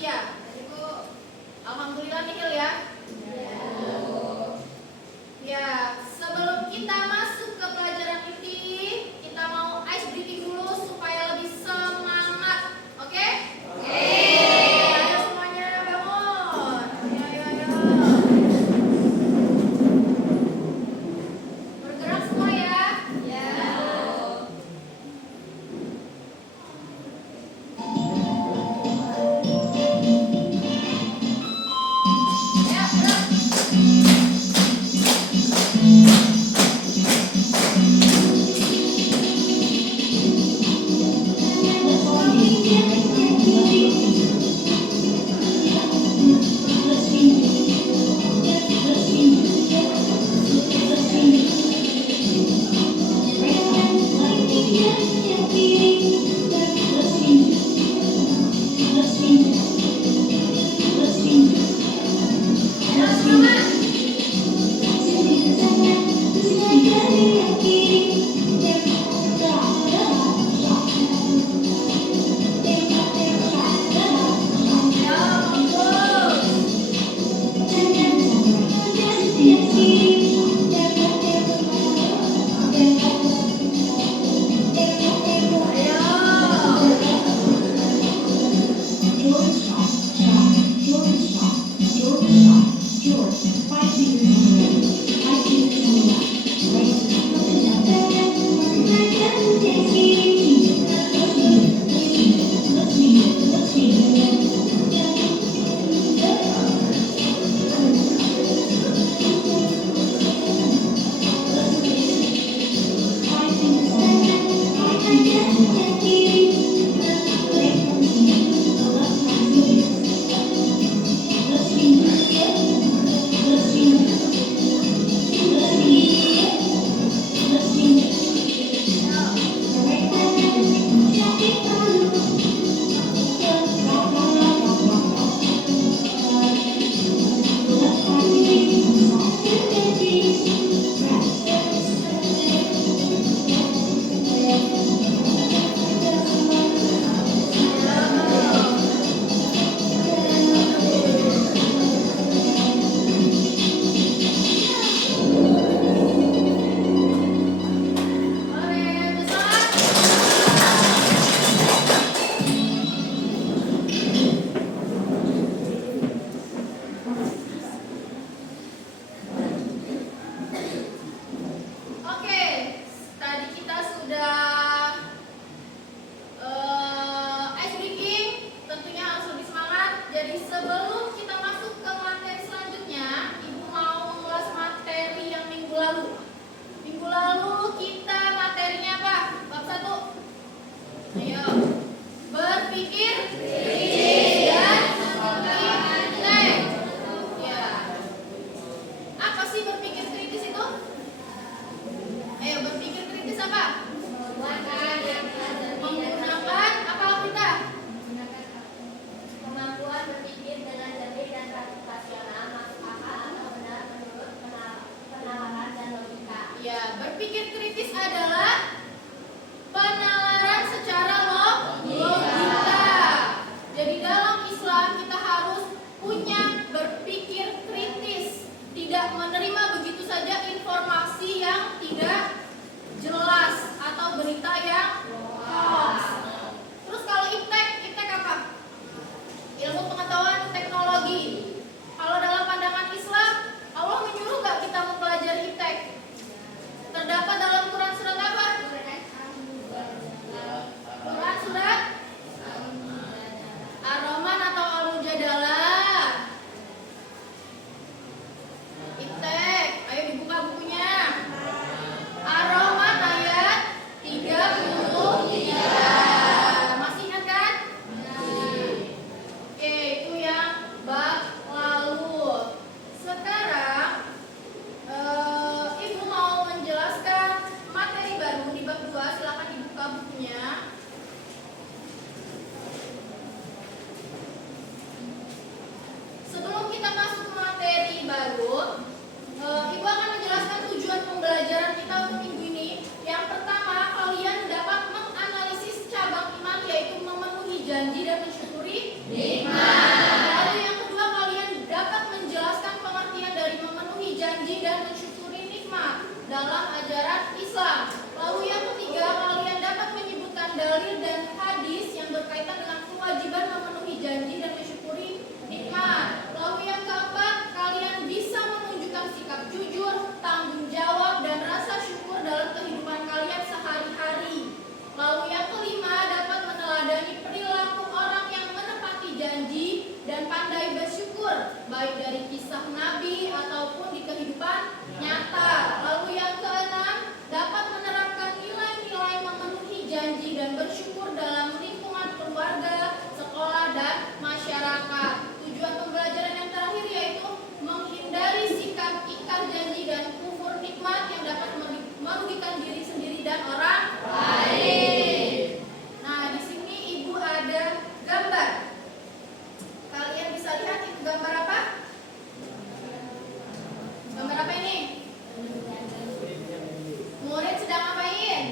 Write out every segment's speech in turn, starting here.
manusia. Itu alhamdulillah nihil ya. Ya, sebelum kita masuk ke pelajaran inti, kita mau ice breaking dulu supaya lebih semangat. Oke? Oke. Ayo semuanya bangun. Ayo. Bergerak semua ya. Ya. Oke, tadi kita sudah ice breaking, tentunya harus lebih semangat. Jadi sebelum kita masuk ke materi selanjutnya, Ibu mau mengulas materi yang minggu lalu. Minggu lalu kita materinya apa? Bab 1. Ayo. Berpikir kritis dan menilai. Ya. Apa sih berpikir kritis itu? Ayo, berpikir kritis apa? Menggunakan apa kita? Kemampuan berpikir dengan jernih dan rasional, masuk akal atau benar menurut penalaran dan logika. Ya, berpikir kritis adalah penalaran secara logika. Jadi dalam Islam kita harus punya berpikir kritis, tidak menerima begitu saja informasi yang tidak jelas atau berita yang hoax. Terus kalau iptek apa? Ilmu pengetahuan teknologi. Kalau dalam pandangan Islam, Allah menyuruh nggak kita mempelajari iptek? Terdapat dalam Quran surat apa? Quran surat Ar-Rahman atau Al-Mujadalah. Iptek, ayo dibuka bukunya. Ar-Rahman ayat 33. Masih ingat kan? Oke, itu yang bab lalu. Sekarang Ibu mau menjelaskan bersyukur, baik dari kisah Nabi ataupun di kehidupan nyata. Lalu yang keenam, dapat menerapkan nilai-nilai memenuhi janji dan bersyukur dalam lingkungan keluarga, sekolah, dan masyarakat. Tujuan pembelajaran yang terakhir yaitu menghindari sikap ingkar janji dan kufur nikmat yang dapat merugikan diri sendiri dan orang lain. Nah, di sini Ibu ada gambar. Kalian bisa lihat itu gambar apa? Gambar apa ini? Murid sedang ngapain?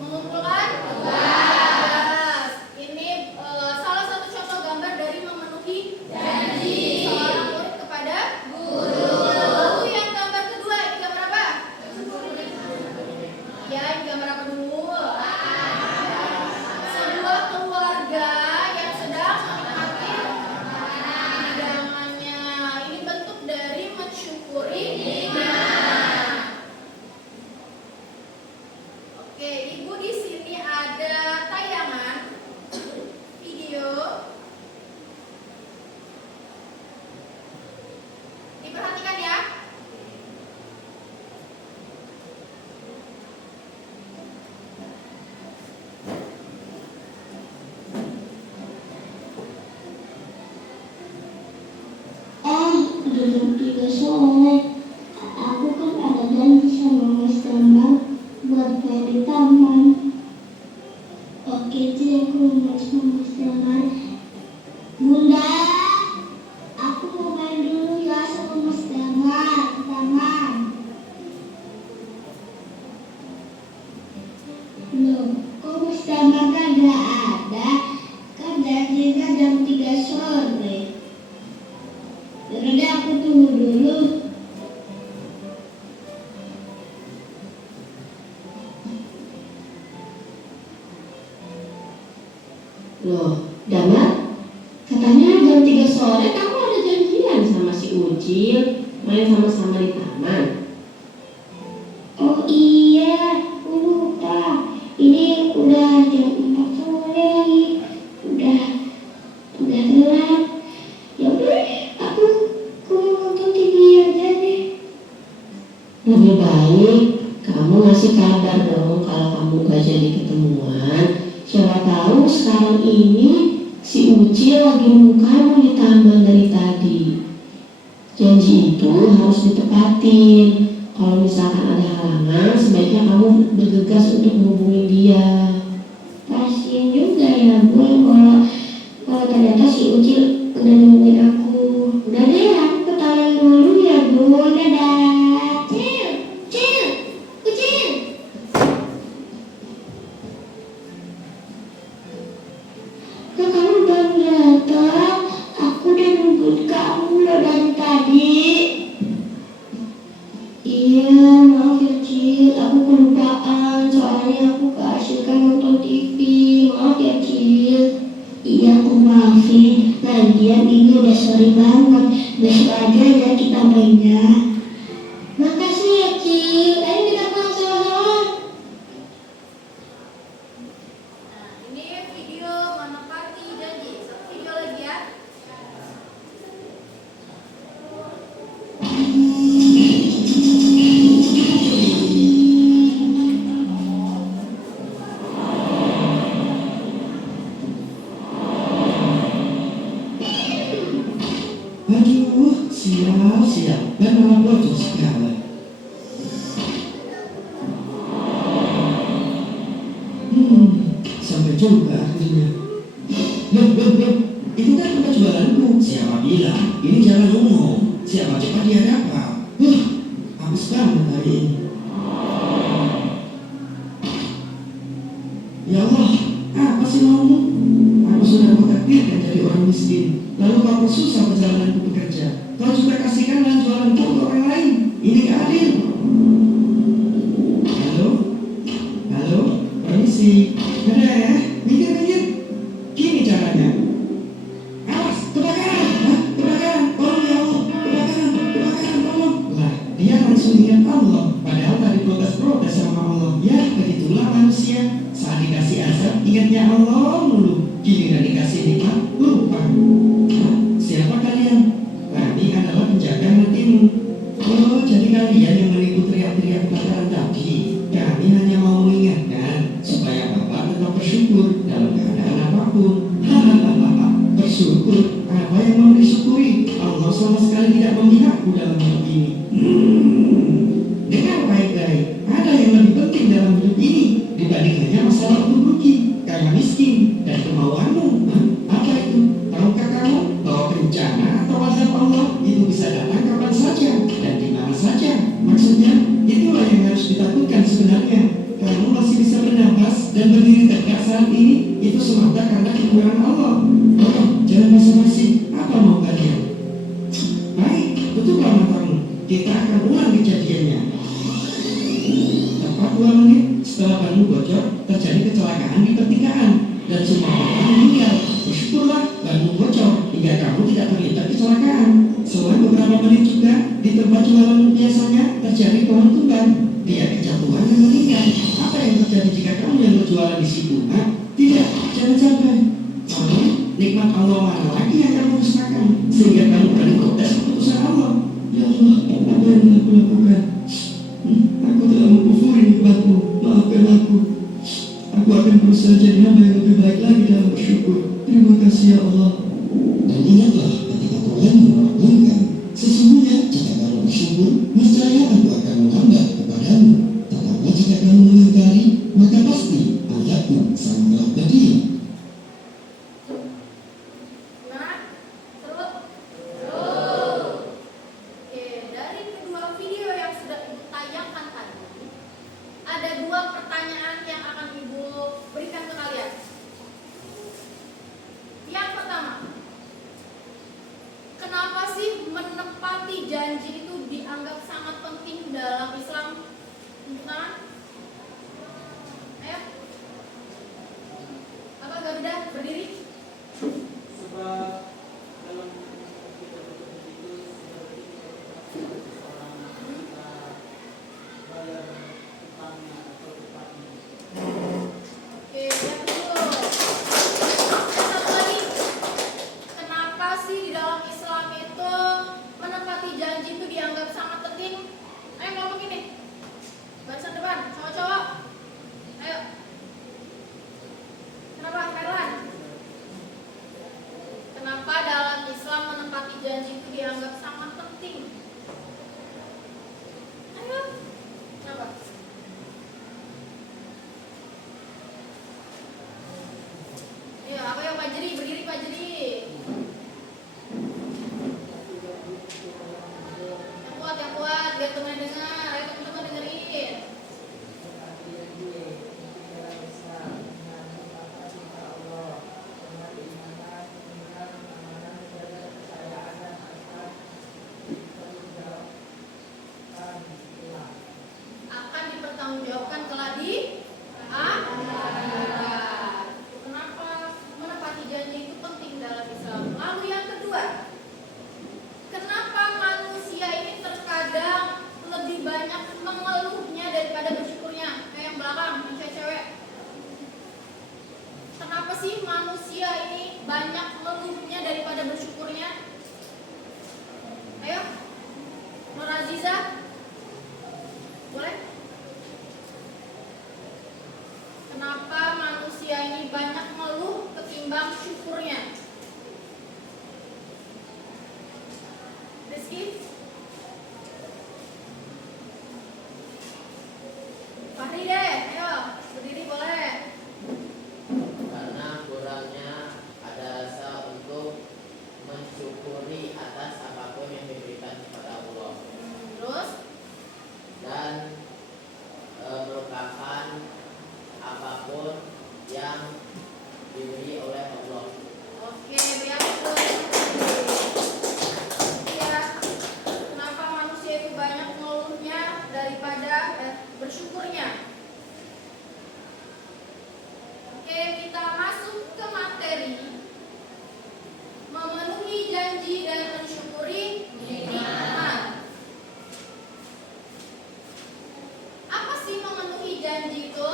Mengumpulkan tugas. Ini salah satu contoh gambar dari memenuhi janji seorang murid kepada guru. Lalu yang gambar kedua, ini gambar apa? Ya, ini gambar apa dulu? Sebuah keluarga yang sedang menikmati hidangannya. Ini bentuk dari mensyukuri nikmat. Oke, Ibu di sini ada tayangan video. Diperhatikan ya. Udah jam 3 sore. Aku kan ada janji sama Mas Damar buat main di taman. Oke, jadi aku mau sama Mas Damar. Bunda, aku mau main dulu ya sama Mas Damar di taman. Loh, kok Mas Damar kan gak ada? Kan janjinya jam 3 sore. Yaudah aku tunggu dulu. Loh, Damar, katanya jam 3 sore kamu ada janjian sama si Ucil main sama-sama di taman. Oh iya, aku lupa. Ini udah jam 4 sore lagi. Udah gelap. Ya udah, aku nonton TV aja deh. Lebih baik kamu ngasih kabar dong kalau kamu gak jadi ketemuan. Siapa tahu sekarang ini si Ucil lagi nunggu kamu di taman dari tadi. Janji itu harus ditepatin. Kalau misalkan ada halangan, sebaiknya kamu bergegas untuk menghubungi dia. Kasian juga ya Bu, kalau ternyata si Ucil udah nungguin aku. Udah deh, aku ke taman dulu ya Bu. Dadah. Ucil. Kok kamu belum datang? Aku udah nungguin kamu loh dari tadi. Iya, maaf ya Cil, aku kelupaan. Soalnya aku keasikan nonton TV. Maaf ya Cil. Iya, aku maafin. Lagian ini udah sore banget. Besok aja ya kita mainnya. Makasih ya Cil. Ayo kita pulang sama-sama. Nah, ini video menepati janji. Satu video lagi ya. Aduh, siap. Dan malah bocor segala. Sampai juga akhirnya. Loh, itu kan tempat jualanku. Siapa bilang? Ini jalan umum. Siapa cepat dia dapat. Habis banget hari ini. Ya Allah, apa sih maumu? Aku sudah kutakdirkan jadi orang miskin. Lalu kau susah perjalananku bekerja. Kau juga kasihkanlah jualanku untuk orang lain. Ini gak adil. Halo, permisi. Minggir. Gini caranya. Awas, kebakaran. Tolong ya Allah. Kebakaran, tolong. Lah, dia langsung ingat Allah. Padahal tadi protes sama Allah. Ya, begitulah manusia. Saat dikasih azab, ingatnya Allah mulu. Giliran dikasih nikmat, lupa. Siapa kalian? apa yang mau disyukuri? Allah sama sekali tidak memihakku dalam hidup ini. Dengar baik-baik, ada yang lebih penting dalam hidup ini dibanding hanya masalah untung rugi, kaya miskin, dan kemauanmu. Apa itu? Tahukah kamu bahwa bencana atau azab Allah itu bisa datang kapan saja dan di mana saja? Maksudnya, itulah yang harus ditakutkan sebenarnya. Kamu masih bisa bernapas dan berdiri tegak saat ini, itu semata karena kekurangan Allah. Oh, jangan basa-basi. Apa mau kalian? Baik, tutuplah matamu. Kita akan ulang kejadiannya. Tepat 2 menit setelah ban bocor, terjadi kecelakaan di pertigaan dan semua orang meninggal. Bersyukurlah ban bocor hingga kamu tidak terlibat kecelakaan. Selang beberapa menit juga di tempat jualan biasanya terjadi pohon tumbang. Dia kejatuhan dan meninggal. Apa yang terjadi jika kamu yang berjualan di situ? Tidak, jangan sampai. Lalu nikmat Allah mana lagi yang kamu musnahkan sehingga kamu berani protes keputusan Allah? Ya Allah, apa yang aku lakukan? Aku telah mengkufuri nikmatmu. Maafkan aku. Aku akan berusaha jadi hamba yang lebih baik lagi dalam bersyukur. Terima kasih ya Allah. Dan ingatlah ketika Tuhan mengabulkan, sesungguhnya jika kamu bersyukur, niscaya aku akan menambah kepadamu. Tetapi jika kamu mengingkari, maka pasti azabku sangatlah pedih. Nah, terus. Oke, dari kedua video yang sudah Ibu tayangkan tadi, ada 2 pertanyaan yang akan Ibu berikan ke kalian. Yang pertama, kenapa sih menepati janji itu dianggap sangat penting dalam Islam? Tunjuk tangan. Ayo. Apa Garuda berdiri? Sebab dalam kita bekerja itu seperti orang kita bayar utangnya atau utangnya. Oke, lihat dulu. Satu lagi. Kenapa sih di dalam Islam itu menepati janji itu dianggap sangat penting? Ayo ngomong ini. Barisan depan, cowok-cowok. Ayo. Kenapa, Herlan? Kenapa dalam Islam menepati janji itu dianggap sangat penting? Ayo. Kenapa? Ya, apa yang Pak Jeri? Berdiri Pak Jeri. Yang kuat, biar teman dengar. Ayo teman-teman dengerin. Akan dipertanggungjawabkan kelak di akhirat. Kenapa menepati janji itu penting dalam Islam? Lalu yang kedua, kenapa manusia ini terkadang lebih banyak mengeluhnya daripada bersyukurnya? Kayak yang belakang, yang cewek-cewek. Kenapa sih manusia ini banyak mengeluhnya daripada bersyukurnya? Ayo, Nur Aziza, boleh? Kenapa manusia ini banyak mengeluh ketimbang syukurnya? Rizky? Fahri deh, ayo berdiri boleh. Karena kurangnya ada rasa untuk mensyukuri atas apapun yang diberikan kepada Allah Terus? dan melupakan apapun yang diberi oleh Allah. Oke, bagus. Iya. Kenapa manusia itu banyak mengeluhnya daripada bersyukurnya? Oke, kita masuk ke materi memenuhi janji dan mensyukuri nikmat. Apa sih memenuhi janji itu?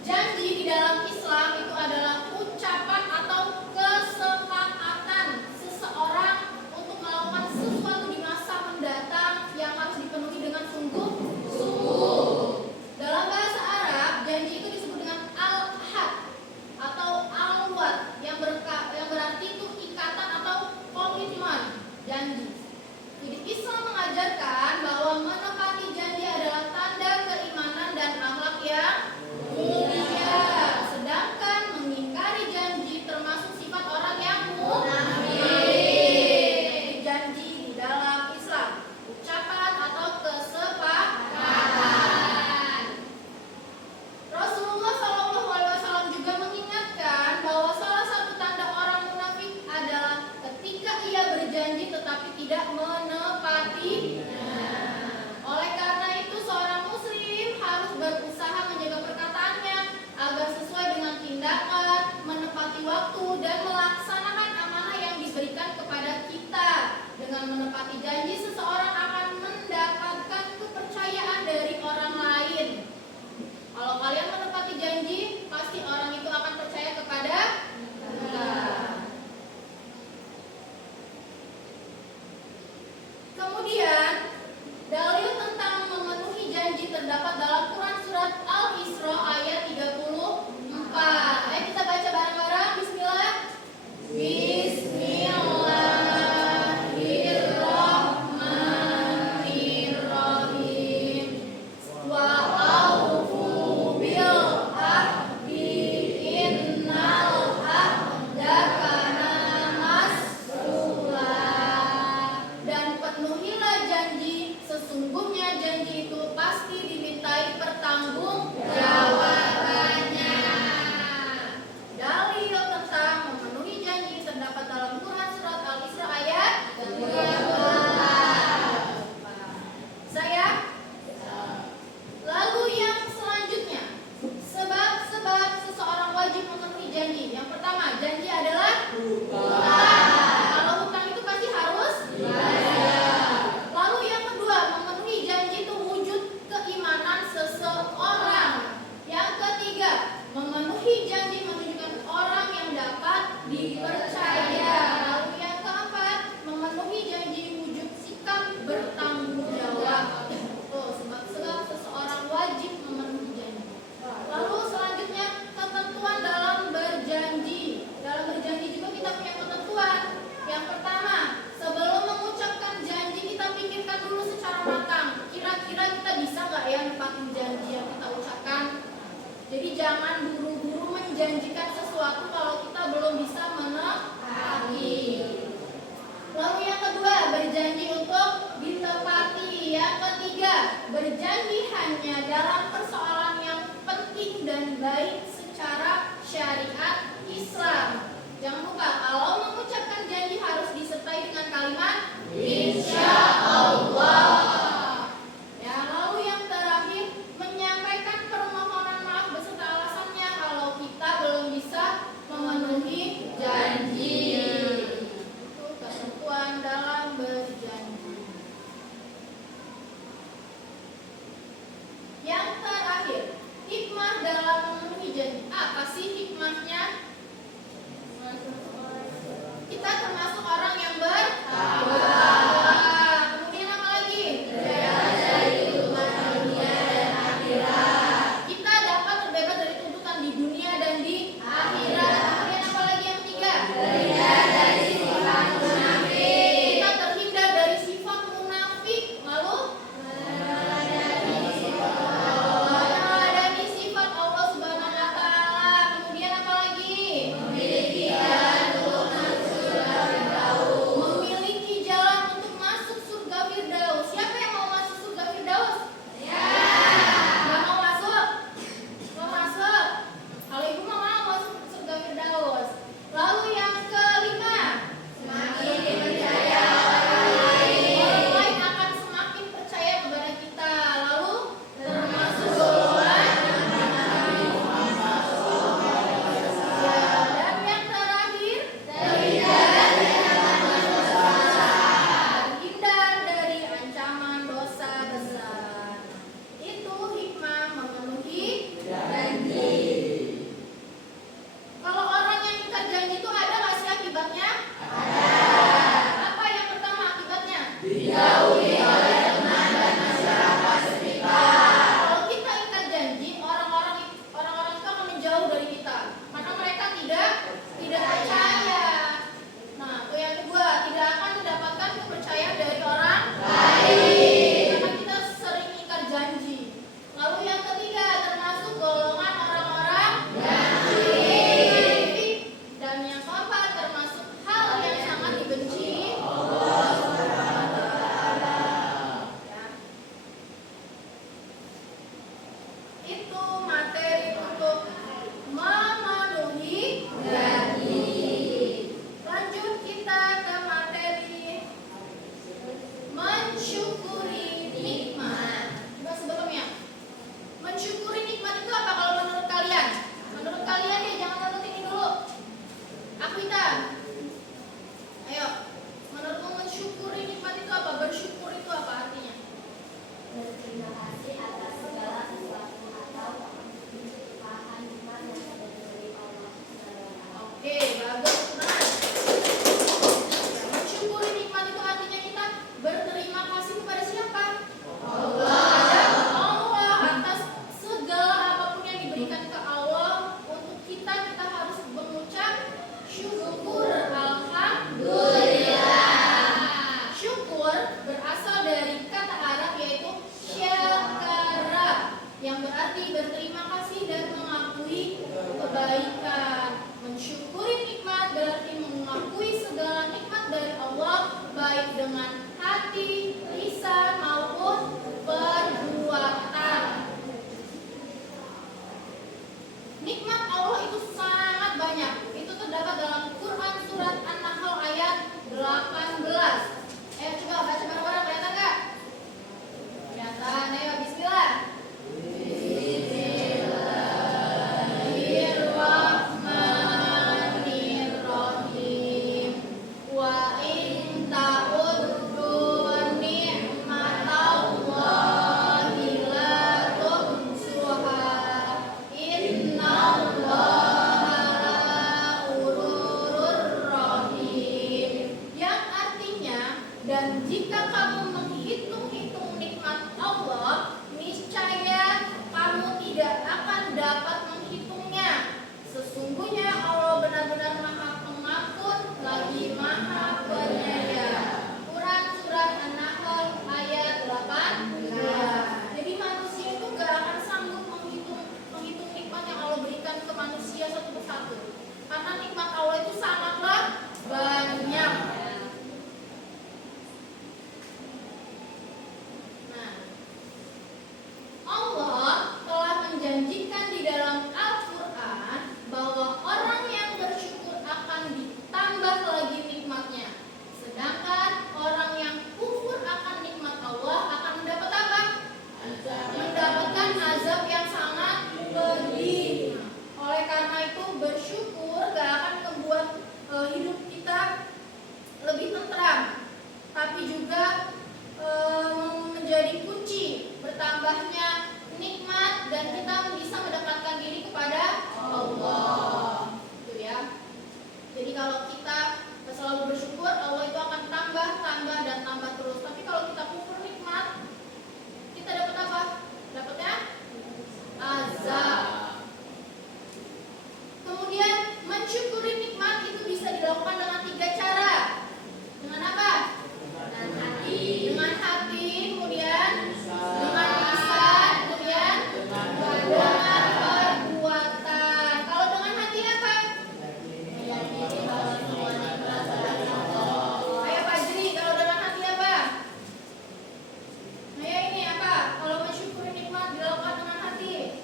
Janji di dalam Islam itu adalah ucapan atau kesepakatan seseorang untuk melakukan sesuatu di masa mendatang yang harus dipenuhi dengan sungguh-sungguh. Dalam bahasa Arab, janji itu disebut dengan al-ahad atau al-wa'd yang berarti tidak menepatinya. Oleh karena itu, seorang muslim harus berusaha menjaga perkataannya agar sesuai dengan tindakan, menepati waktu, dan melaksanakan amanah yang diberikan kepada kita. Dengan menepati janji, seseorang akan mendapatkan kepercayaan dari orang lain. Kalau kalian menepati janji, pasti orang itu akan percaya kepada kita. jika kamu menghitung-hitung nikmat Allah, niscaya kamu tidak akan dapat menghitungnya. Sesungguhnya Allah benar-benar Maha Pengampun lagi Maha Penyayang. Quran Surat An-Nahl ayat 8. Jadi manusia itu gak akan sanggup menghitung nikmat yang Allah berikan ke manusia satu persatu. Karena nikmat Allah itu sangatlah banyak. Nah, Allah telah menjanjikan di dalam Al-Quran bahwa orang yang bersyukur akan ditambah lagi nikmatnya. Sedangkan orang yang kufur akan nikmat Allah akan mendapat apa? Mendapatkan azab yang sangat pedih. Oleh karena itu bersyukur gak akan membuat hidup kita lebih tentram, tapi juga menjadi kunci bertambahnya nikmat dan kita bisa mendekatkan diri kepada Allah. Gitu ya. Jadi kalau kita selalu bersyukur, Allah itu akan tambah dan tambah terus. Tapi kalau kita kufur nikmat, kita dapat apa? Dapatnya azab. Kemudian mensyukuri nikmat itu bisa dilakukan dengan 3 cara. Dengan apa? Dengan hati, kemudian dengan lisan, kemudian dengan perbuatan. Kalau dengan hati apa? Kayak Fajri, kalau dengan hati apa? Nah ya ini apa? Kalau mensyukuri nikmat dilakukan dengan hati.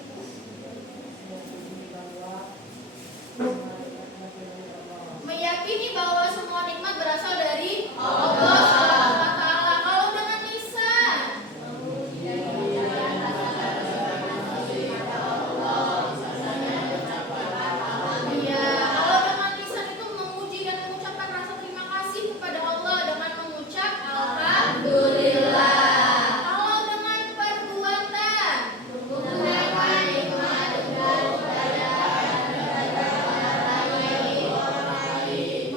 Meyakini bahwa semua nikmat berasal dari Allah Subhanahu wa Ta'ala. Kalau dengan lisan, iya, kalau dengan lisan itu memuji dan mengucapkan rasa terima kasih kepada Allah dengan mengucap Alhamdulillah. Kalau dengan perbuatan, menggunakan nikmat dengan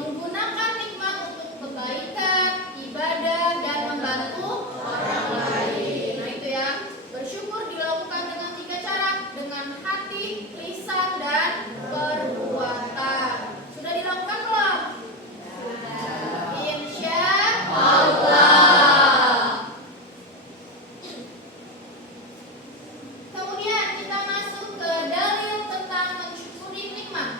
menggunakan nikmat untuk kebaikan, ibadah, dan membantu orang lain. Nah itu ya, bersyukur dilakukan dengan 3 cara, dengan hati, lisan, dan perbuatan. Sudah dilakukan belum? Insya Allah. Kemudian kita masuk ke dalil tentang mensyukuri nikmat.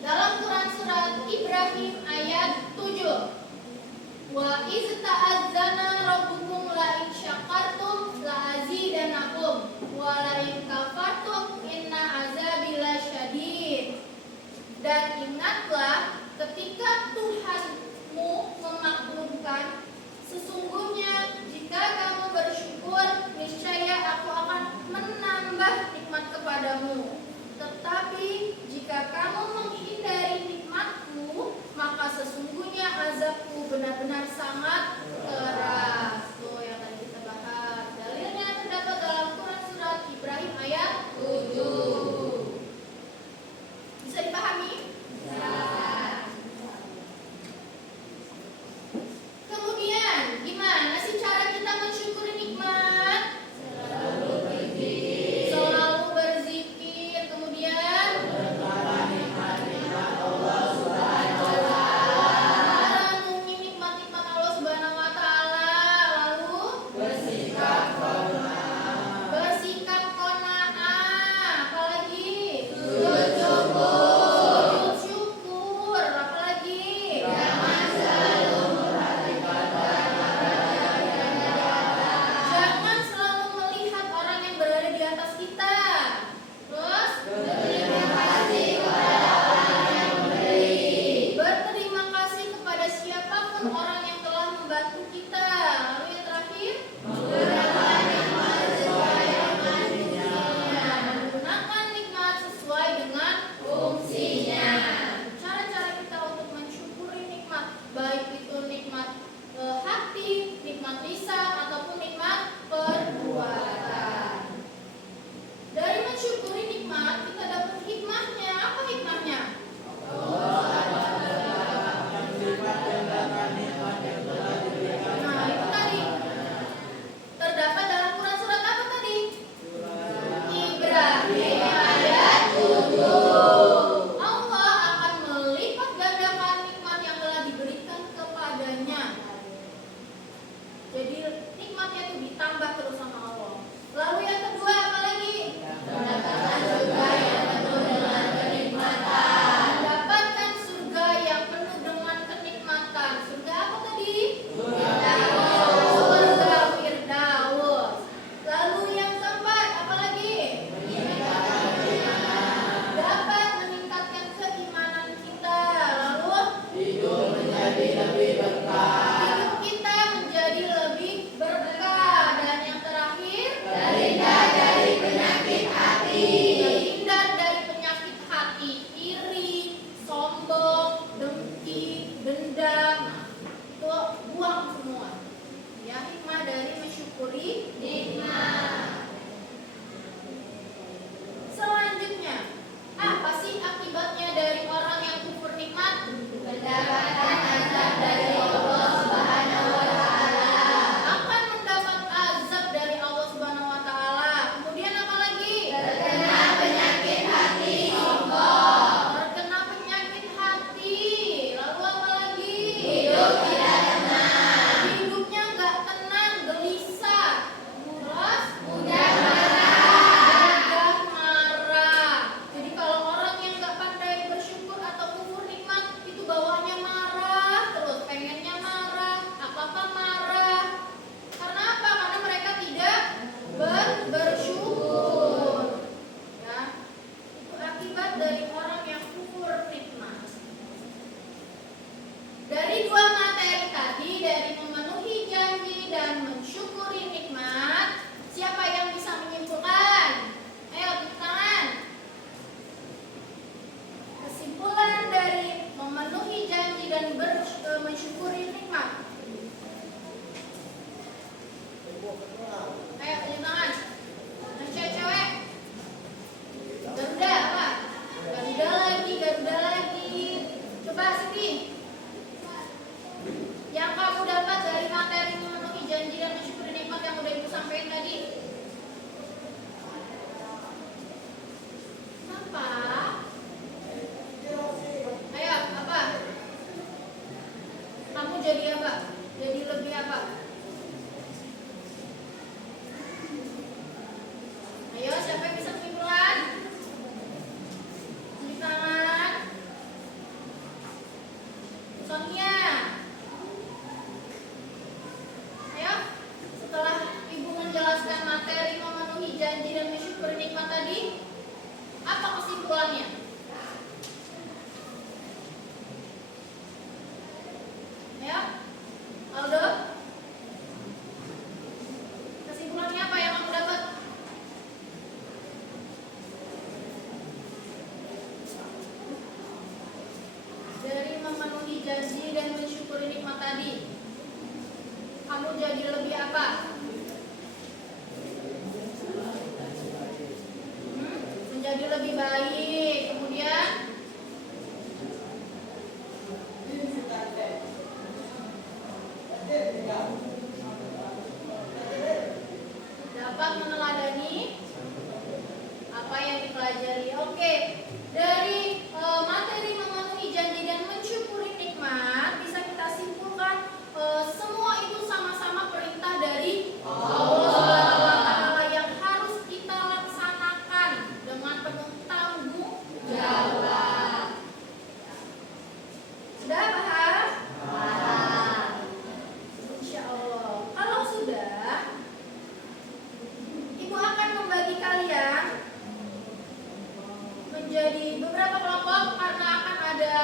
Dalam Quran Surat Ibrahim ayat 7, wa iz ta'azzana rabbukum la in syakartum la azidanakum wa la in kafartum inna azabi lasyadid. Dan ingatlah ketika Tuhanmu memaklumkan, sesungguhnya jika kamu bersyukur, niscaya aku akan menambah nikmat kepadamu. Tetapi jika kamu menghindari nikmatku, maka sesungguhnya azabku benar-benar sangat keras. Tuh yang tadi kita bahas. Dalilnya terdapat dalam Quran Surat Ibrahim ayat 7. Bisa dipahami? Bisa. Kemudian, gimana sih cara kita mensyukuri nikmat? Selalu berzikir, kemudian merenungi nikmat-nikmat Allah Subhanahu mensyukuri nikmat. Selanjutnya, apa sih akibatnya dari orang yang kufur nikmat? Mendapatkan azab dari Allah Subhanahu wa taala. Akan mendapat azab dari Allah Subhanahu wa taala. Kemudian apa lagi? Terkena penyakit hati. Terkena penyakit hati. Lalu apa lagi? Hidup tidak tenang. Hidupnya nggak tenang, gelisah. Terus mudah marah. Jadi kalau orang yang nggak pandai bersyukur atau kufur nikmat itu bawaannya marah terus, pengennya marah, apa-apa marah. Karena apa? Karena mereka tidak bersyukur. Ya, itu akibat dari orang yang kufur nikmat. Dari dua materi tadi, dari memenuhi janji dan mensyukuri nikmat, siapa yang bisa menyimpulkan? Ayo, tepuk tangan. Kesimpulan dari memenuhi janji dan mensyukuri nikmat. Ayo, tunjuk tangan. Yang cewek-cewek. Garuda apa? Garuda lagi. Coba Siti. Yang kamu dapat dari materi memenuhi janji dan mensyukuri nikmat yang udah Ibu sampaikan tadi. Apa? Ayo, apa? Kamu jadi apa? Jadi lebih apa? Ayo, siapa yang bisa menyimpulkan? Tunjuk tangan. Sonia. Ayo, setelah Ibu menjelaskan materi memenuhi janji dan mensyukuri nikmat tadi, apa kesimpulannya? Ayo, Aldo. Kesimpulannya apa yang kamu dapat? Dari memenuhi janji dan mensyukuri nikmat tadi, kamu jadi lebih apa? Menjadi lebih baik. Kemudian dapat meneladani apa yang dipelajari. Oke, dari materi memenuhi janji dan mensyukuri nikmat bisa kita simpulkan semua itu sama-sama perintah dari Allah Subhanahu wa taala yang harus kita laksanakan dengan penuh tanggung jawab. Sudah paham? Paham. Insya Allah. Kalau sudah, Ibu akan membagi kalian menjadi beberapa kelompok karena akan ada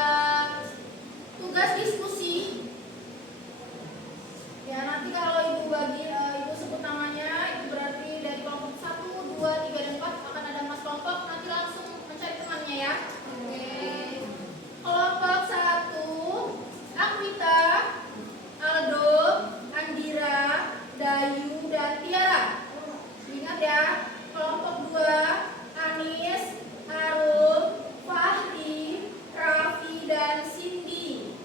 tugas diskusi. Ya, nanti kalau Ibu bagi, Ibu sebut namanya, itu berarti dari kelompok 1, 2, 3, dan 4 akan ada mas kelompok. Nanti langsung mencari temannya ya. Oke. Kelompok 1, Akwita, Aldo, Andira, Dayu, dan Tiara. Ingat ya. Kelompok 2, Anis, Arum, Fahri, Raffi, dan Cindy.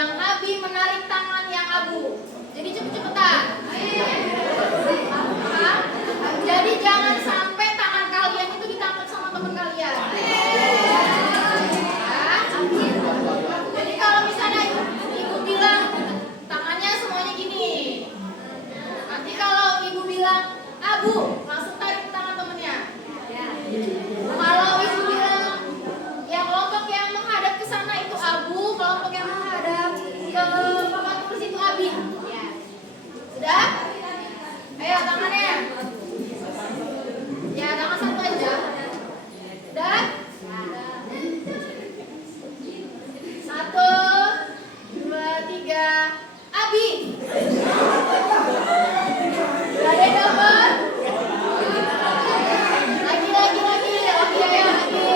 Yang Abi menarik tangan yang Abu. Jadi cepet-cepetan. Paham? Jadi jangan sampai tangan kalian itu ditangkap sama teman kalian. Jadi kalau misalnya ibu bilang tangannya semuanya gini, nanti kalau ibu bilang Abu, langsung tarik tangan temennya. Kalau ibu bilang yang kelompok yang menghadap ke sana itu Abu, kelompok yang menghadap ke papan tulis itu Abi. Sudah? Ayo tangannya. Ya, tangan satu aja. Sudah? 1, 2, 3. Abi. Gak ada yang dapat? Lagi. Oke, ayo lagi.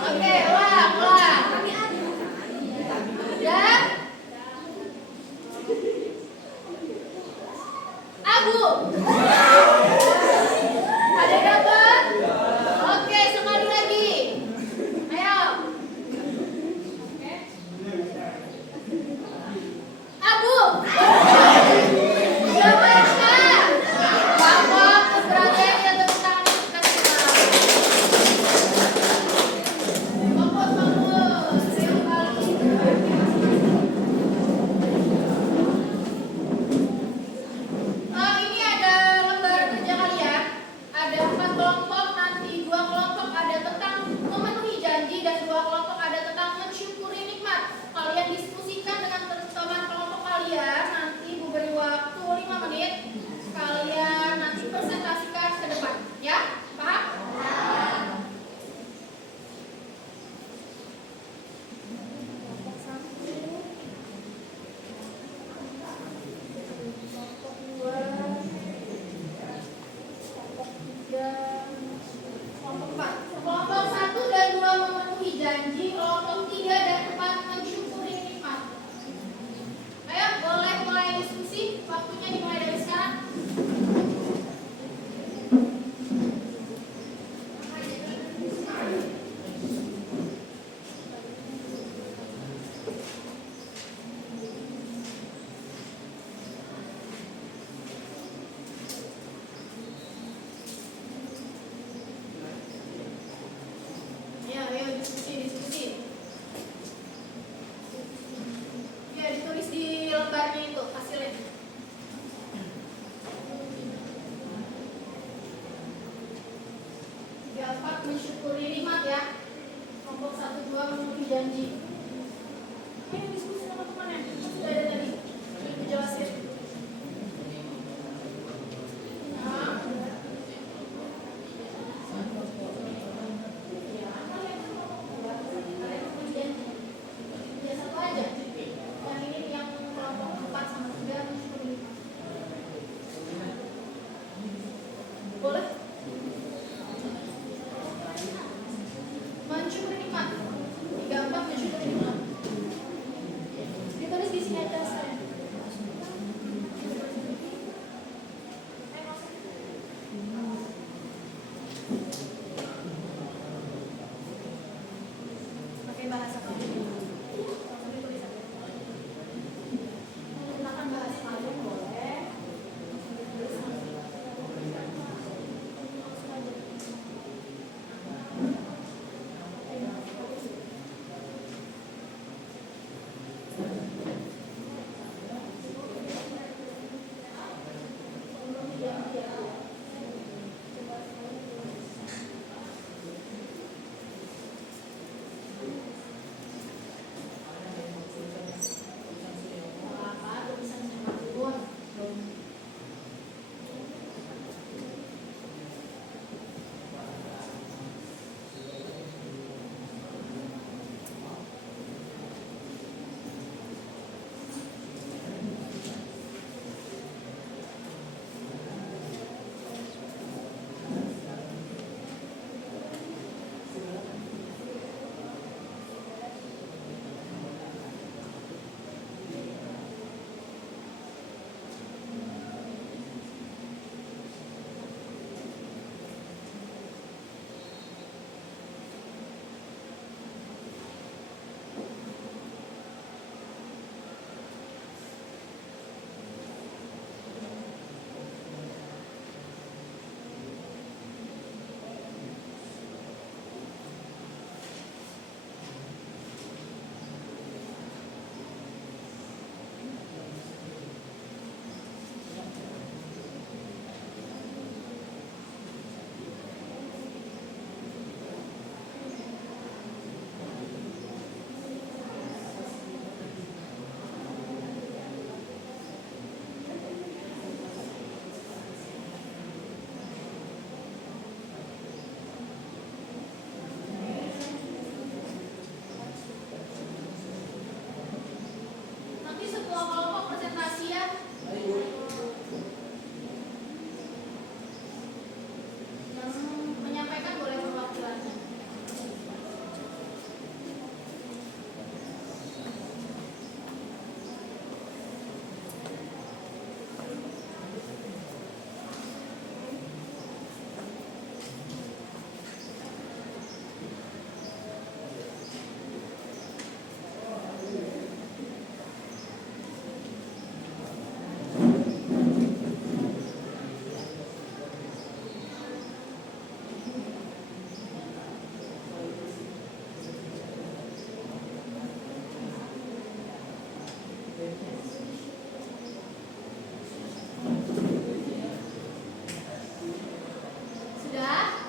Oke, ulang. Udah? Abu. Ada yang dapat? Oke, sekali lagi. Ayo. Abu. Siapa yang menang? Bapak keberanian yang tepuk tangan itu kasih tahu. Fokus. Ayo kali. Ini ada lembar kerja kalian. Ada 4 kelompok, nanti 2 kelompok ada tentang memenuhi janji dan 2 kelompok ada tentang mensyukuri nikmat. Kalian diskusikan dengan teman kelompok kalian. Nanti ibu beri waktu 5 menit. Kalian nanti presentasikan ke depan, ya? Paham? Kelompok 1 dan 2 memenuhi janji, kelompok 3 dan 4 mensyukuri nikmat. Ayo, boleh mulai diskusi. Waktunya dimulai dari sekarang. Ayo diskusi. Ya, ditulis di lembarnya itu hasilnya. Tiga, 4 mensyukuri nikmat ya. Kelompok 1, 2 memenuhi janji. Ayo diskusi sama temannya. Sudah ada tadi. Sudah jelasin. Ya, satu aja. Yang ini yang kelompok 4 sama 3 mensyukuri nikmat. Boleh? Mensyukuri nikmat. 3, 4 mensyukuri Sudah?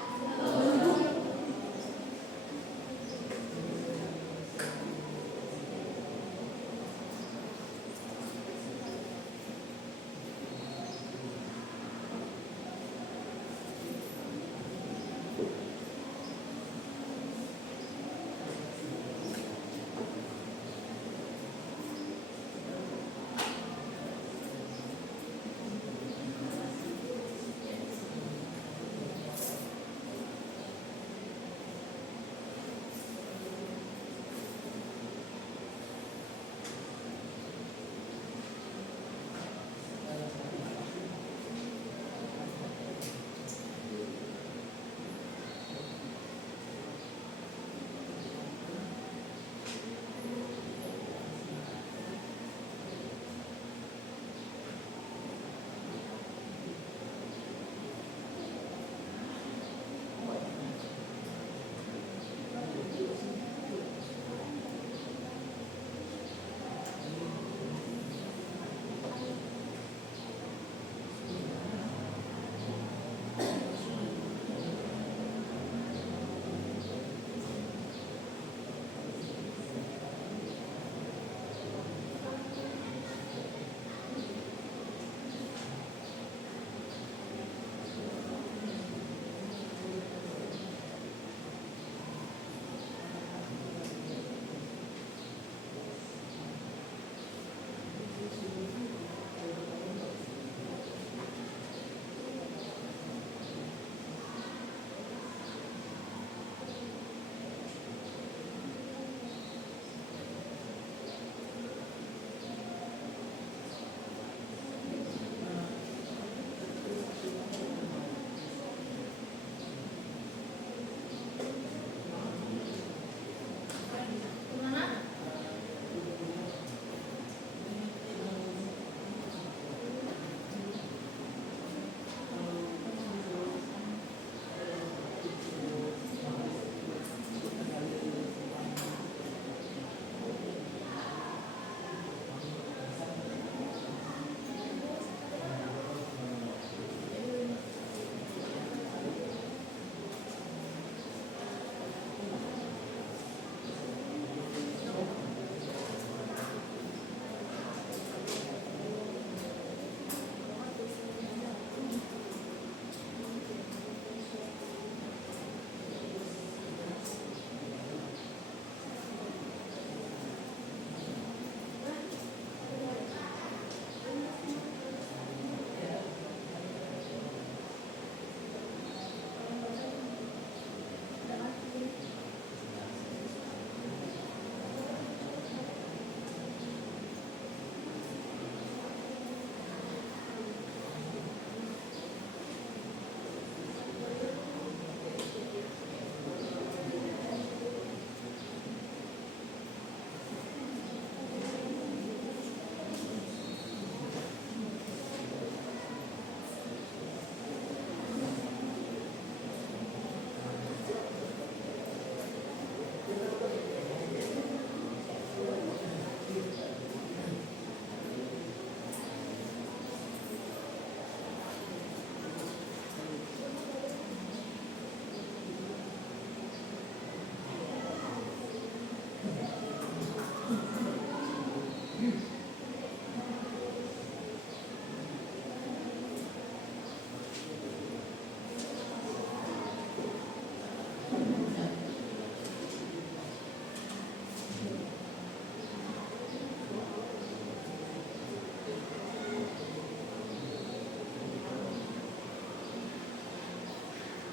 Gimana?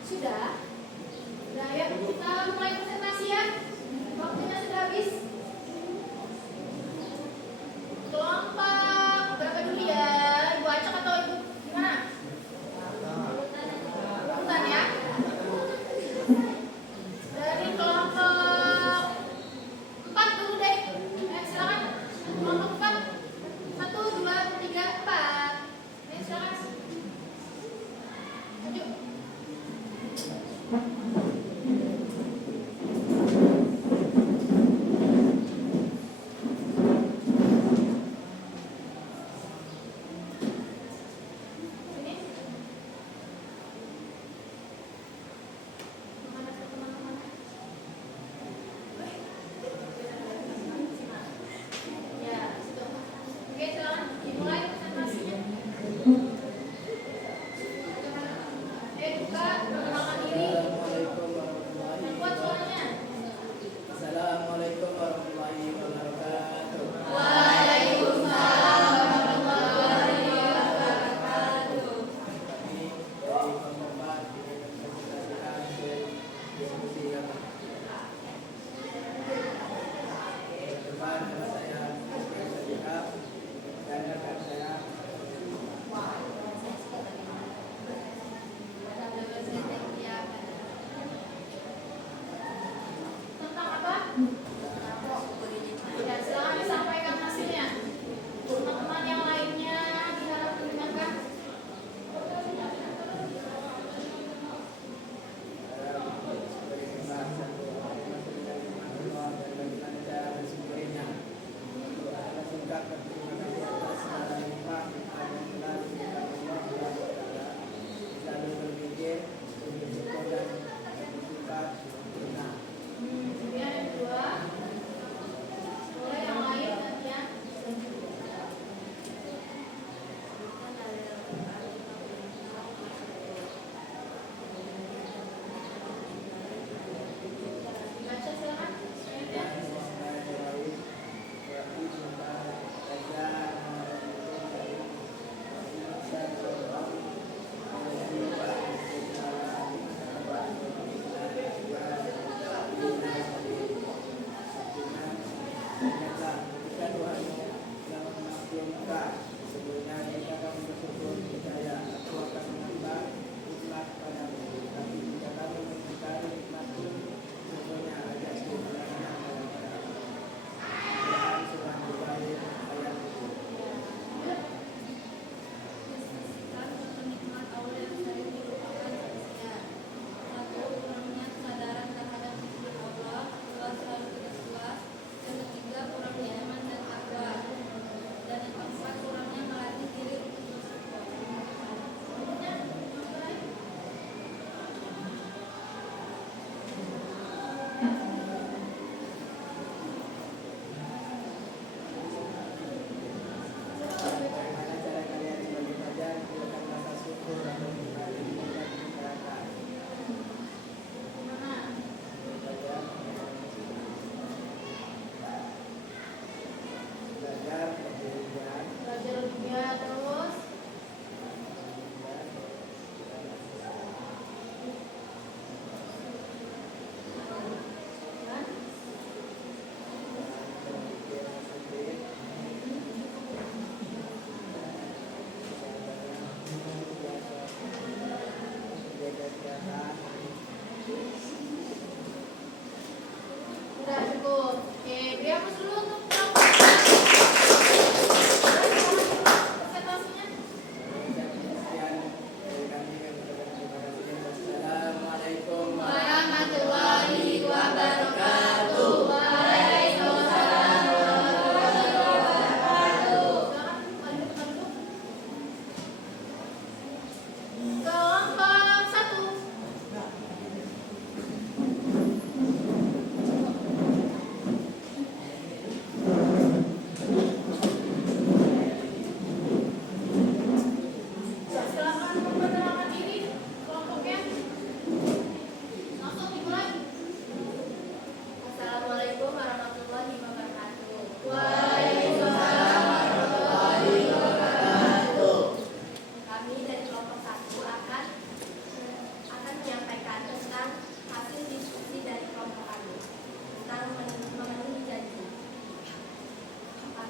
Sudah? Sudah, ayo kita mulai presentasi ya. Waktunya sudah habis. Kelompok berapa dulu ya? Ibu acak atau ibu gimana? Urutan ya. Dari kelompok 4 dulu deh. Silakan. Kelompok 4. 1, 2, 3, 4. Silakan. Maju.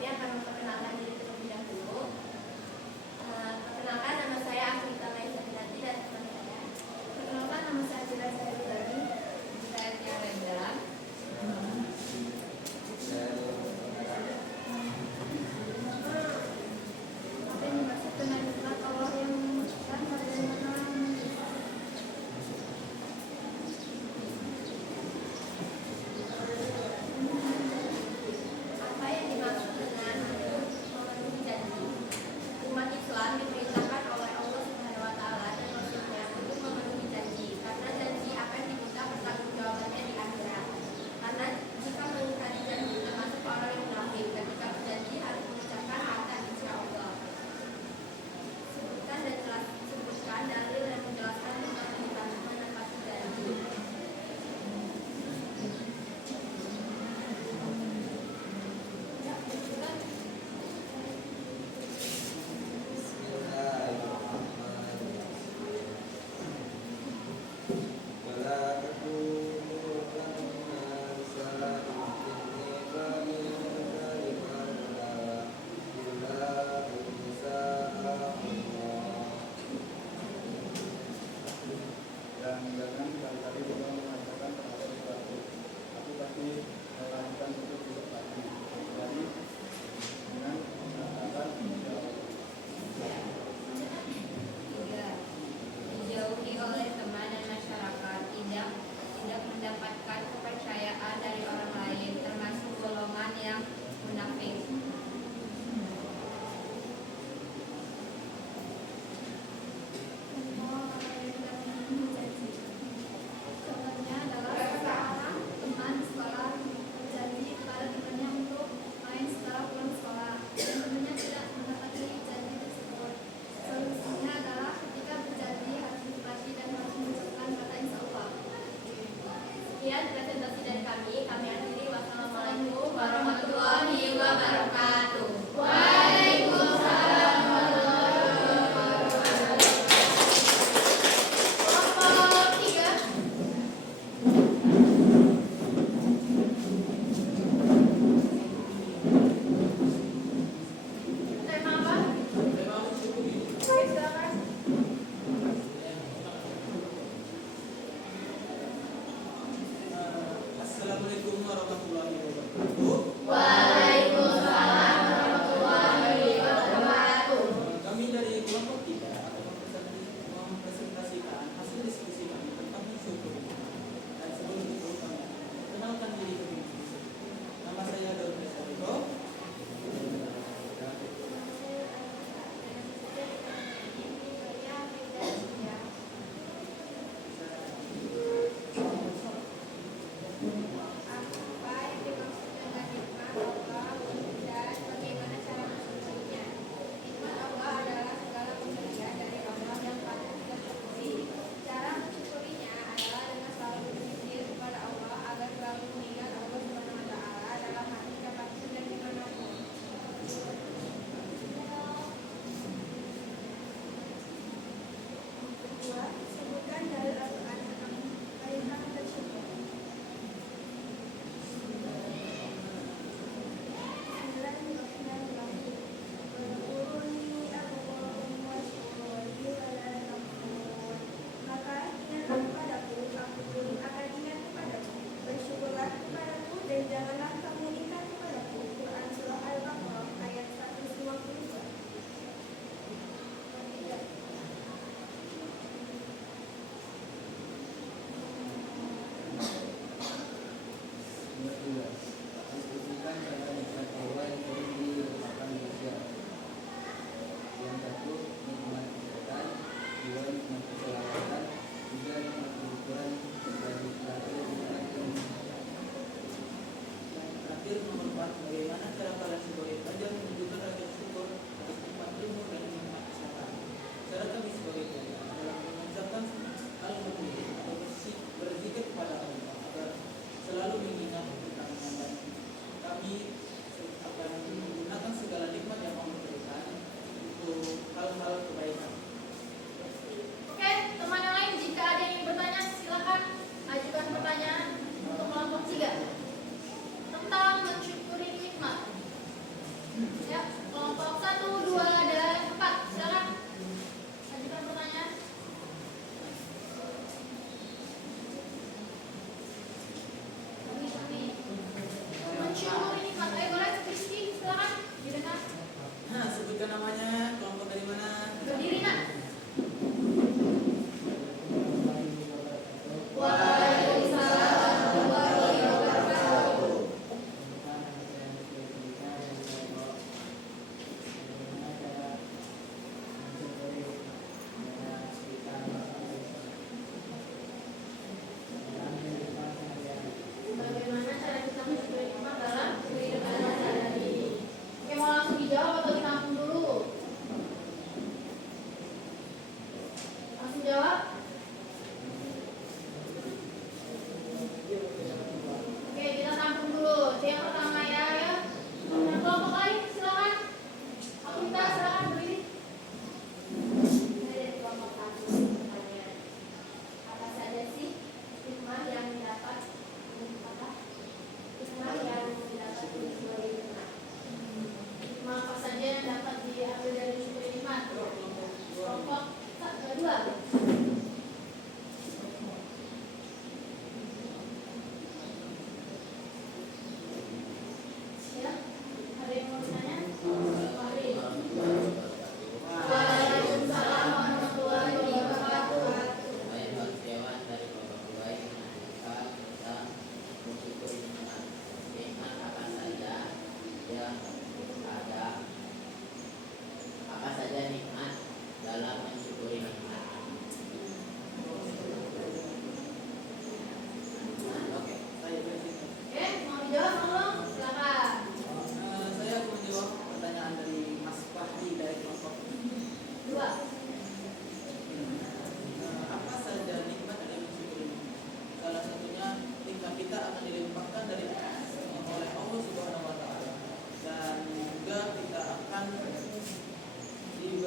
kami akan memperkenalkan diri terlebih dahulu. Perkenalkan, nama saya Afrika Maisa Binati dan teman saya. Perkenalkan, nama saya Cira Sayurani. Saya Tia Rendra. Apa yang dimaksud dengan nikmat Allah yang memutuskan bagaimana? Apa yang dimaksud dengan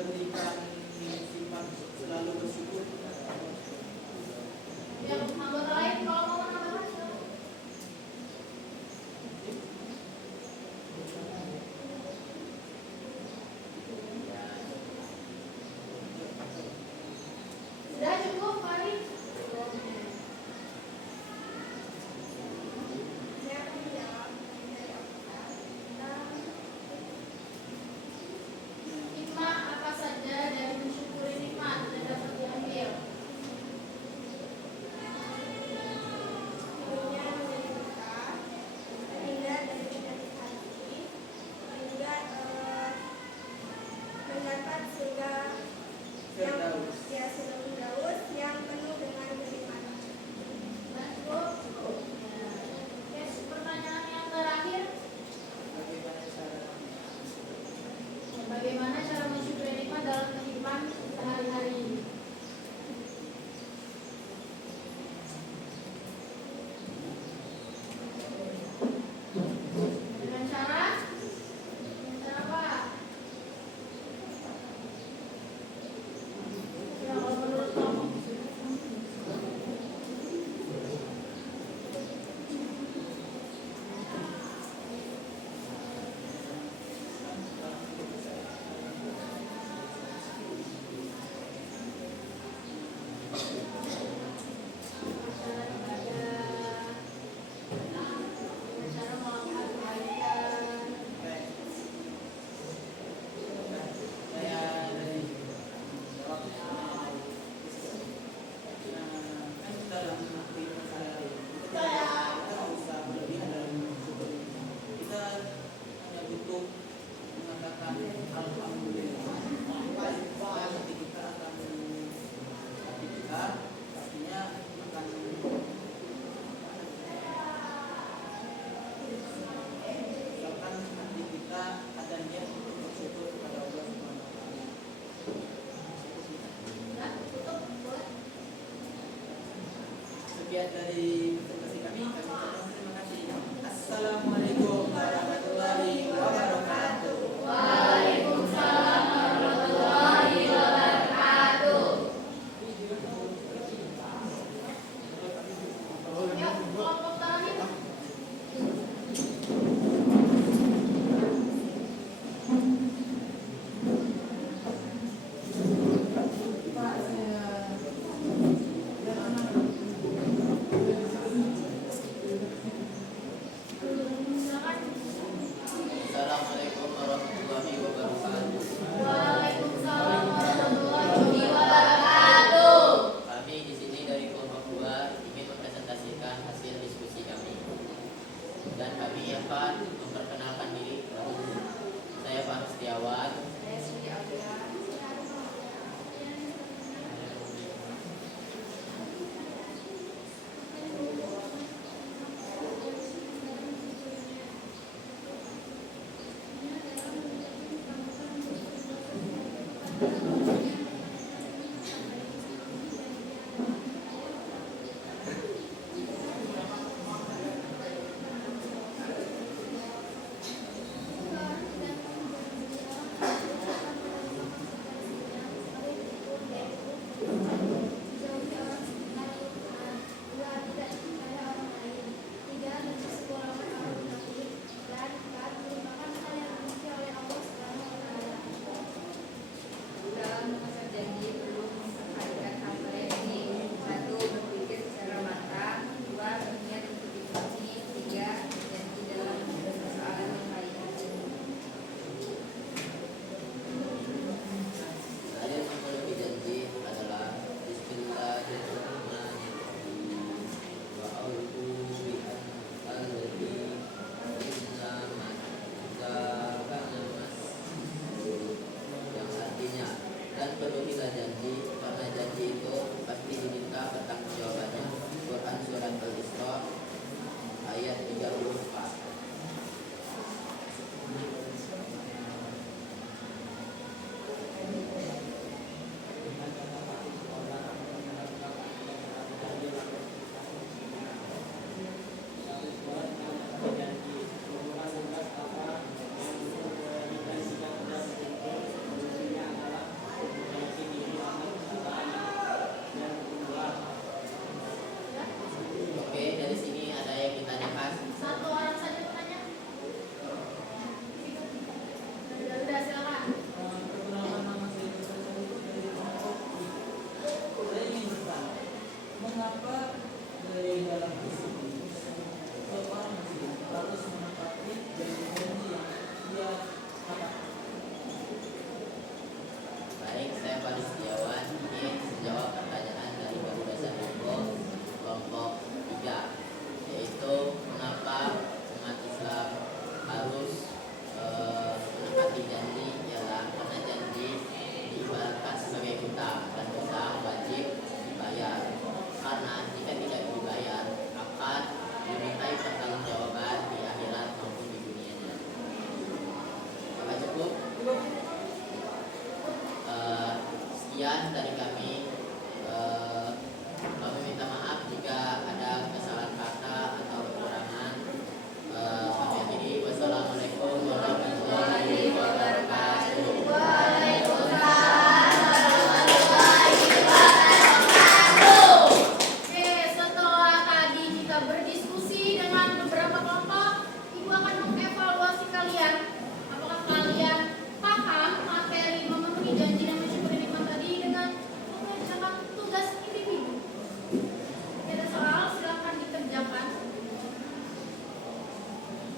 berikan sifat selalu bersyukur kepada Allah. Yang anggota lain kalau mau menambahkan silakan. Sudah cukup, mari. Saya akan menjawab dari Alkitab tentang Hikmah apa saja dari mensyukuri nikmat yang dapat diambil? dunia menjadi berkah, terhindar dari penyakit hati, dan juga mendapat surga yang Firdaus yang penuh dengan kenikmatan. Cukup. Oke, pertanyaan yang terakhir. Bagaimana cara mensyukuri nikmat dalam kehidupan sehari-hari ini? Dengan cara apa? Ya, kalau menurut kamu. Cara ibadah, cara melakukan kebaikan. Saya dari jawabnya kan dalam kehidupan sehari-hari kita nggak usah berlebihan dalam bersyukur. Kita hanya butuh mengatakan alhamdulillah. Hati kita akan artinya akan misalkan hati kita ada niat untuk bersyukur kepada Allah Subhanahu wa Ta'ala. Nah, tutup, boleh. Sekian dari presentasi kami ucapkan terima kasih. Assalamualaikum warahmatullahi wabarakatuh. Waalaikumsalam warahmatullahi wabarakatuh. Ya, kelompok terakhir. Silakan. Assalamualaikum warahmatullahi wabarakatuh. Waalaikumsalam warahmatullahi wabarakatuh. Kami di sini dari kelompok 2 ingin mempresentasikan hasil diskusi kami. Dan kami akan memperkenalkan diri. Saya Pak Setiawan. Saya Sri Aulia. Dan dari kami minta maaf jika ada kesalahan kata atau kekurangan. Kami akhiri. Wassalamualaikum warahmatullahi wabarakatuh. Oke, setelah tadi kita berdiskusi dengan beberapa kelompok, Ibu akan mengevaluasi kalian. Apakah kalian paham materi memenuhi janji dan mensyukuri nikmat tadi dengan mengerjakan tugas individu? Jika ada soal, silakan dikerjakan.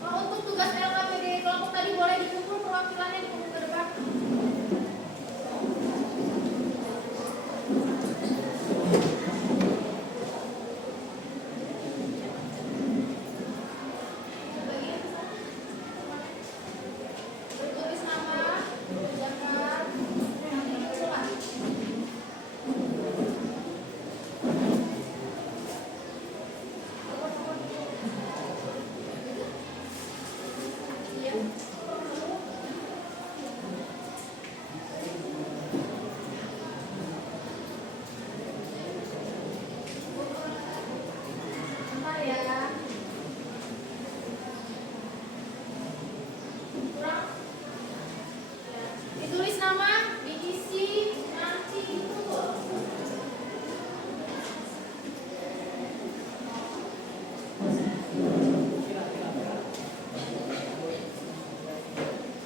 Untuk tugas LKPD kelompok tadi boleh dikumpul perwakilannya dikumpul ke depan. Bertulis nama, kerjakan, nanti dikumpulkan. Iya. Bentar ya. Kurang? Ya. Ditulis nama, diisi, nanti kumpul.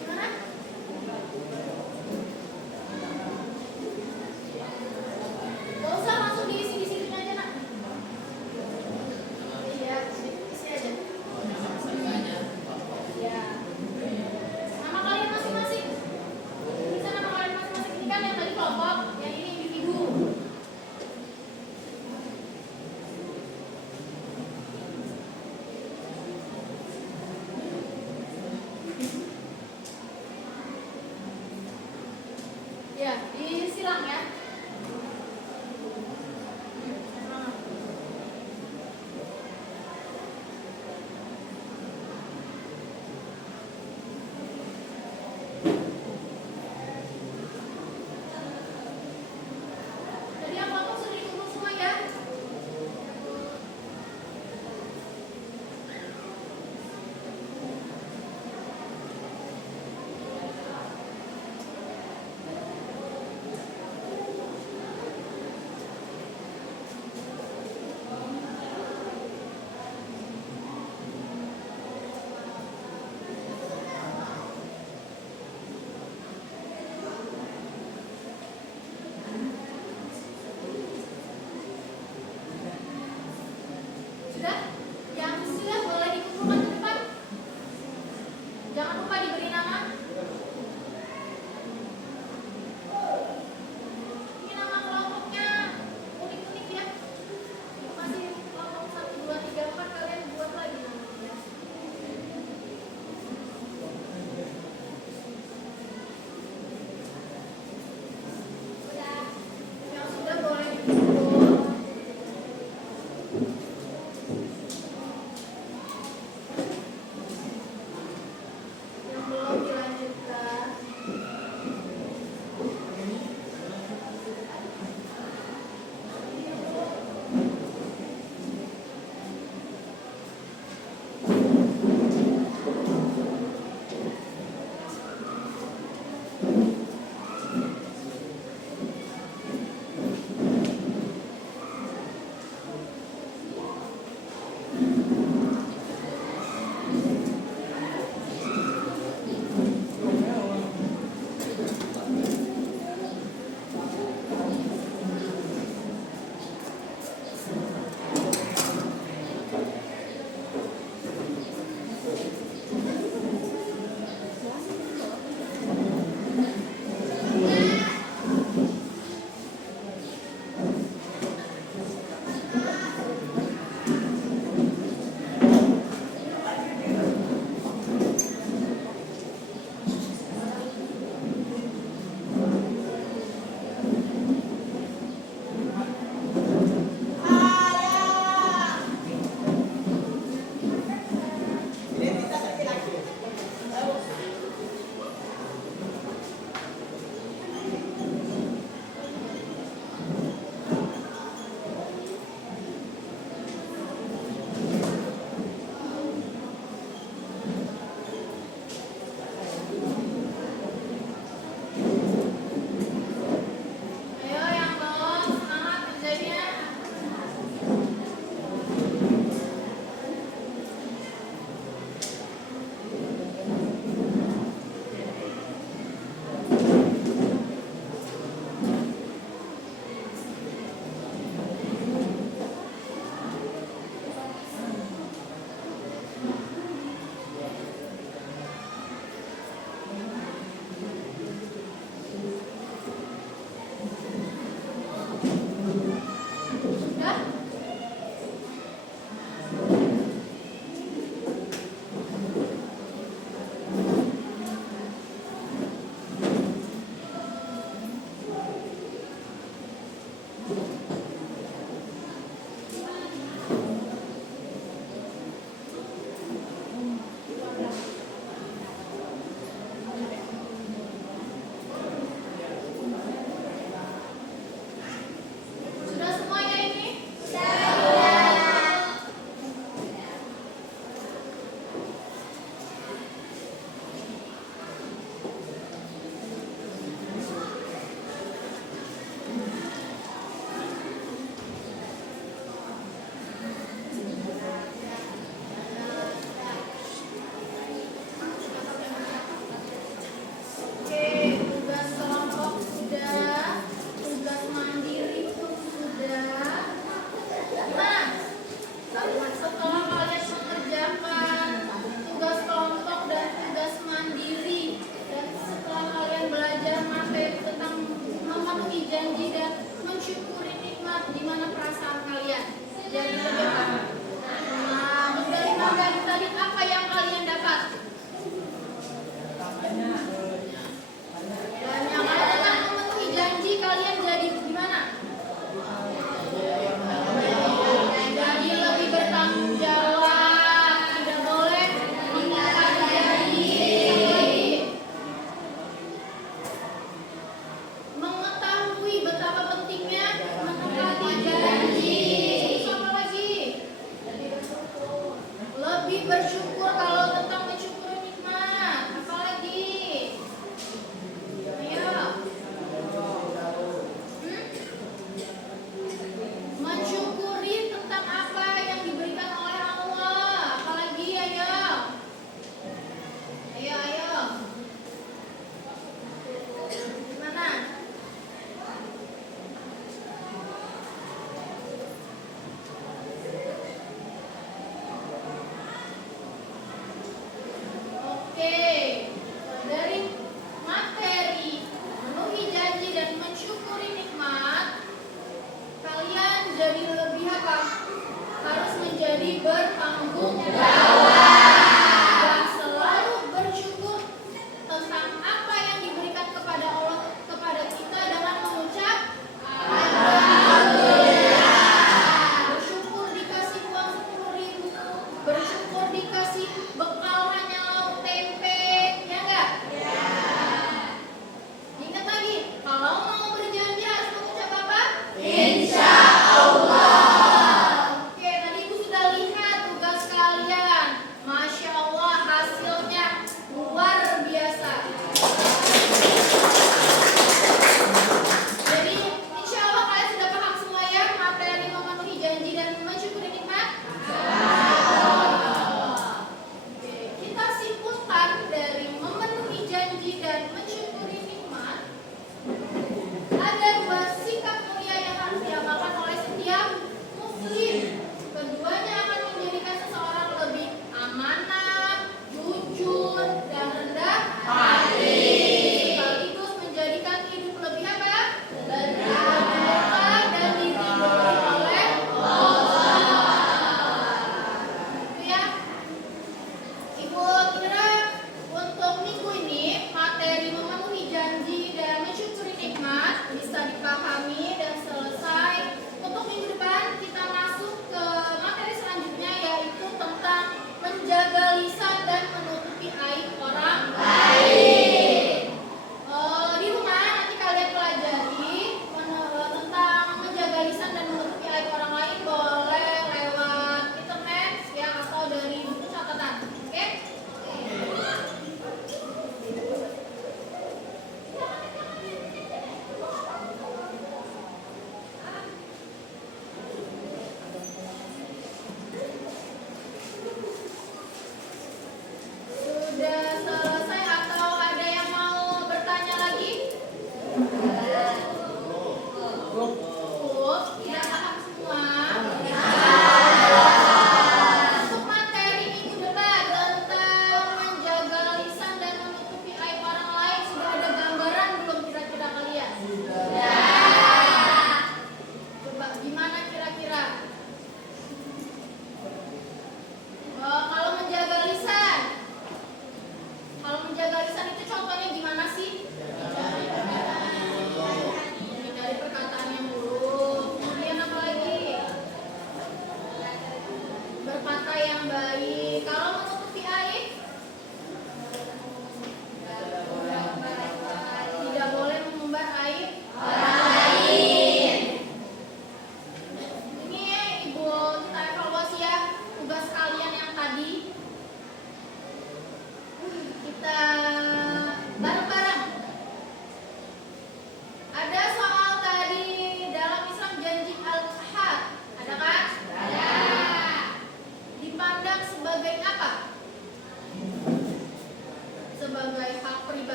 Gimana? Gak usah langsung diisi di situ aja, Nak. Iya, isi aja. Ya. Nama kalian masing-masing. Bisa nama kalian masing-masing. Ini kan yang tadi kelompok, yang ini individu. Ya, disilang ya. Nah. Jadi yang kelompok sudah dikumpul semua ya.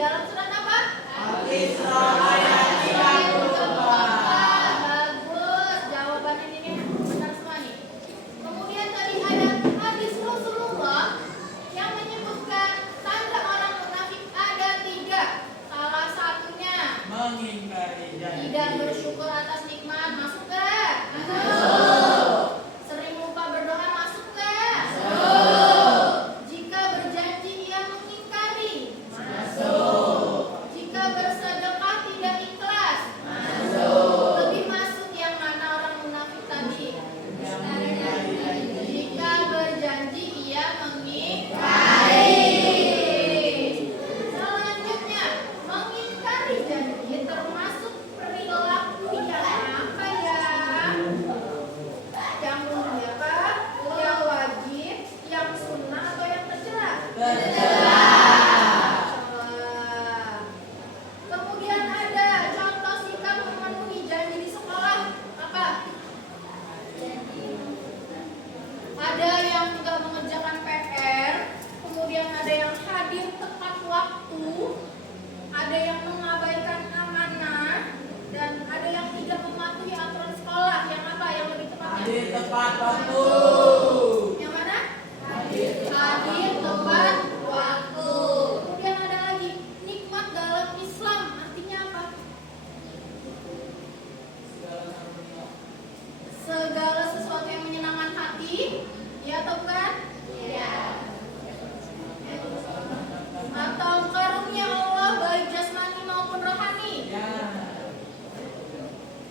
dalam surat apa? Al-Isra ayat 34. Bagus, jawabannya ini benar semua nih. Kemudian tadi ada hadis Rasulullah yang menyebutkan tanda orang munafik ada 3. Salah satunya Mengingkari janji. tidak bersyukur atas nikmat, masuk nggak? Masuk. Sering lupa berdoa, masuk nggak? Masuk. Jika berjanji ia mengingkari, masuk. Jika bersedekah tidak ikhlas, masuk. Lebih masuk yang mana orang munafik tadi? Jika berjanji ia mengingkari. Selanjutnya, mengingkari janji termasuk perilaku yang apa ya? Yang mulia apa? Yang wajib, yang sunnah atau yang tercela? Tercela. Kemudian ada contoh sikap memenuhi janji di sekolah apa? Ada yang tidak mengerjakan PR, kemudian ada yang hadir tepat waktu, ada yang mengabaikan amanah, dan ada yang tidak mematuhi aturan sekolah. Yang apa? Yang lebih tepatnya? Hadir tepat waktu. Yang mana? Hadir tepat waktu. Kemudian ada lagi nikmat dalam Islam. Artinya apa? Segala sesuatu yang menyenangkan hati, ya atau bukan? Iya. Atau karunia Allah baik jasmani maupun rohani, Ya.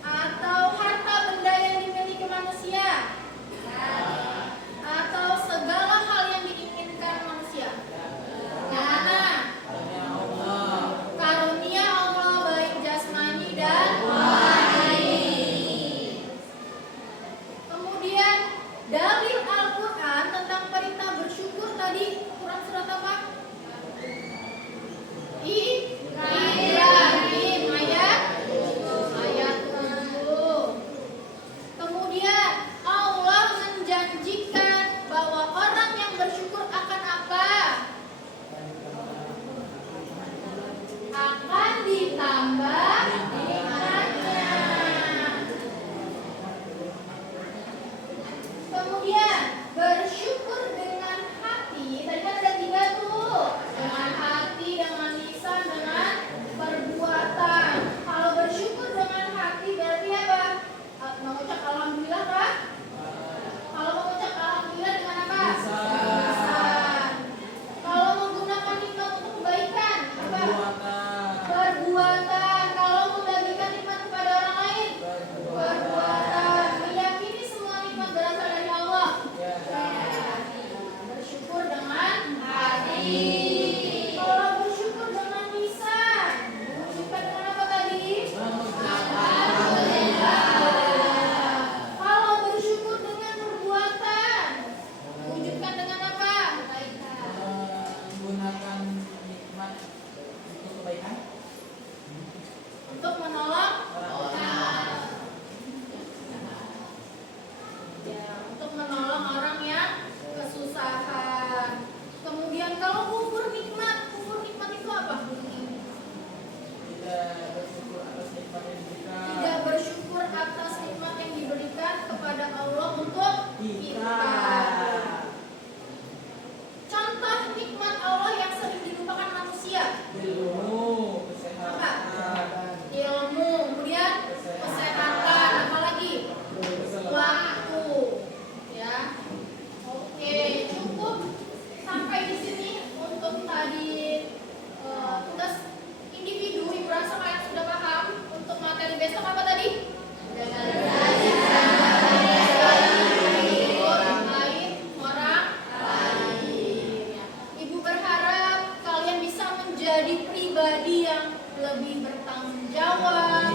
atau harta benda yang dimiliki manusia, atau segala hal yang diinginkan manusia. Yang mana? Karunia Allah. Karunia Allah baik jasmani dan rohani. Kemudian dalil Al-Quran tentang perintah bersyukur tadi Quran surat apa? Ibrahim ayat 7. Kemudian Allah menjanjikan bahwa orang yang bersyukur akan apa? Akan ditambah nikmatnya. Kemudian bersyukur dengan hati. Tadi kan ada 3 tuh. Dengan hati, dengan lisan, dengan perbuatan. Kalau bersyukur dengan hati berarti apa? Mengucap alhamdulillah kah? Kalau mengucap alhamdulillah dengan apa? Lisan. Kalau menggunakan nikmat untuk kebaikan apa? Perbuatan. Kalau membagikan nikmat kepada orang lain, perbuatan. Meyakini semua nikmat berasal dari Allah. Bersyukur dengan hati. Kalau bersyukur dengan lisan, mengucapkan dengan apa tadi? Alhamdulillah. Kalau bersyukur dengan perbuatan, wujudkan dengan apa? Menggunakan nikmat untuk kebaikan. Untuk menolong Orang. ya, untuk menolong orang yang kesusahan. Kemudian kalau kufur nikmat itu apa? Tidak bersyukur atas nikmat yang diberikan. Tidak bersyukur atas nikmat yang diberikan kepada Allah untuk kita. Contoh nikmat Allah yang sering dilupakan manusia. Ilmu, kesehatan, Ilmu, kemudian kesehatan, apalagi waktu. Ya. Oke, cukup sampai di sini untuk tadi tugas individu. Ibu rasa kalian sudah paham. Untuk materi besok apa tadi? Lain orang lain. Ibu berharap kalian bisa menjadi pribadi yang lebih bertanggung jawab,